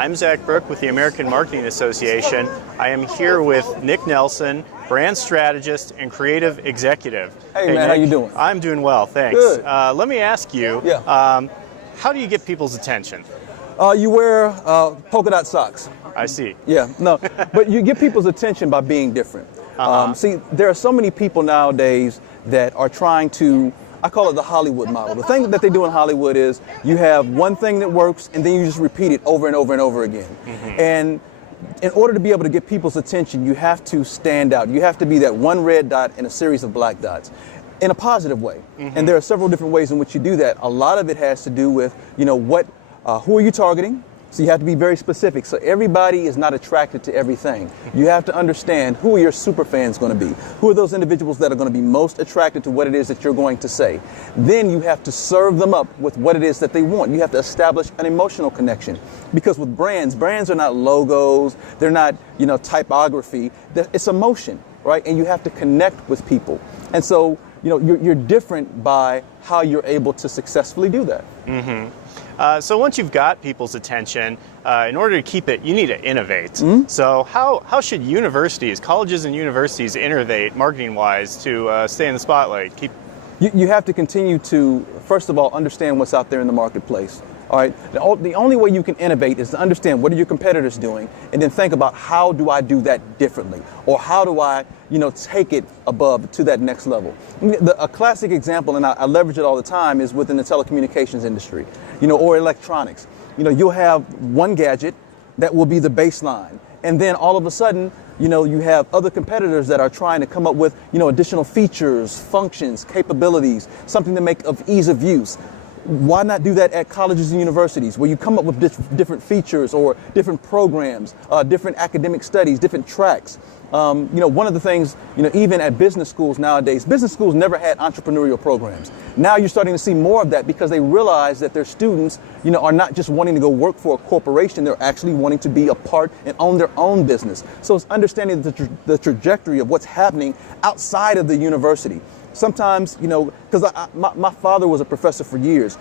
I'm Zach Brook with the American Marketing Association. I am here with Nick Nelson, brand strategist and creative executive. Hey man, Nick, how you doing? I'm doing well, thanks. Good. Let me ask you, how do you get people's attention? You wear polka dot socks. I see. Yeah, no, but you get people's attention by being different. See, there are so many people nowadays that are trying to, I call it the Hollywood model. The thing that they do in Hollywood is you have one thing that works and then you just repeat it over and over and over again. And in order to be able to get people's attention, you have to stand out. You have to be that one red dot in a series of black dots in a positive way. And there are several different ways in which you do that. A lot of it has to do with, who are you targeting? So you have to be very specific. So everybody is not attracted to everything. You have to understand who are your super fans going to be? Who are those individuals that are going to be most attracted to what it is that you're going to say? Then you have to serve them up with what it is that they want. You have to establish an emotional connection. Because with brands are not logos. They're not, typography. It's emotion, right? And you have to connect with people. And so, you're different by how you're able to successfully do that. So once you've got people's attention, in order to keep it, you need to innovate. So how should universities, colleges and universities innovate marketing-wise to stay in the spotlight? You have to continue to, first of all, understand what's out there in the marketplace. All right. The only way you can innovate is to understand what are your competitors doing, and then think about how do I do that differently, or how do I, take it above to that next level. A classic example, and I leverage it all the time, is within the telecommunications industry, or electronics. You'll have one gadget that will be the baseline, and then all of a sudden, you have other competitors that are trying to come up with, additional features, functions, capabilities, something to make of ease of use. Why not do that at colleges and universities where you come up with different features or different programs, different academic studies, different tracks? One of the things, even at business schools nowadays, business schools never had entrepreneurial programs. Now you're starting to see more of that because they realize that their students, are not just wanting to go work for a corporation. They're actually wanting to be a part and own their own business. So it's understanding the trajectory of what's happening outside of the university. Sometimes, because my father was a professor for years,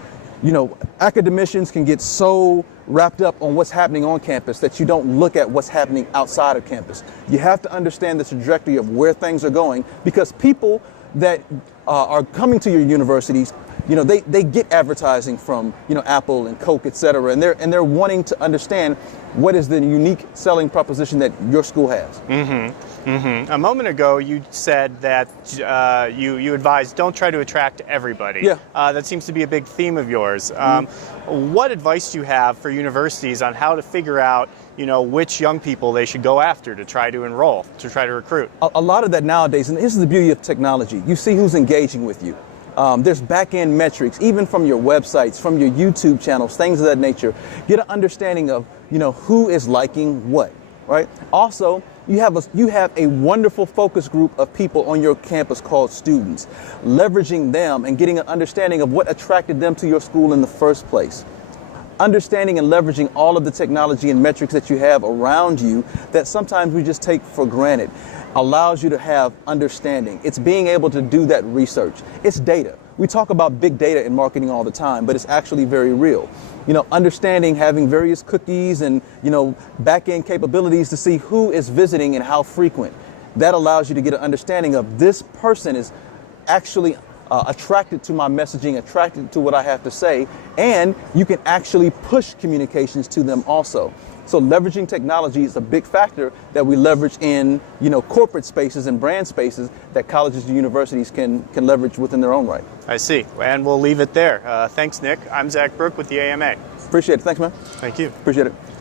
academicians can get so wrapped up on what's happening on campus that you don't look at what's happening outside of campus. You have to understand the trajectory of where things are going, because people that are coming to your universities, they get advertising from, Apple and Coke, et cetera, and they're wanting to understand what is the unique selling proposition that your school has. A moment ago, you said that you advised don't try to attract everybody. Yeah. That seems to be a big theme of yours. What advice do you have for universities on how to figure out, which young people they should go after to try to enroll, to try to recruit? A lot of that nowadays, and this is the beauty of technology. You see who's engaging with you. There's back-end metrics, even from your websites, from your YouTube channels, things of that nature. Get an understanding of, who is liking what, right? Also, you have a wonderful focus group of people on your campus called students. Leveraging them and getting an understanding of what attracted them to your school in the first place. Understanding and leveraging all of the technology and metrics that you have around you that sometimes we just take for granted allows you to have understanding. It's being able to do that research. It's data. We talk about big data in marketing all the time, but it's actually very real. Understanding, having various cookies and, back-end capabilities to see who is visiting and how frequent. That allows you to get an understanding of this person is actually attracted to my messaging, attracted to what I have to say, and you can actually push communications to them also. So leveraging technology is a big factor that we leverage in, corporate spaces and brand spaces that colleges and universities can leverage within their own right. I see. And we'll leave it there. Thanks, Nick. I'm Zach Brook with the AMA. Appreciate it. Thanks, man. Thank you. Appreciate it.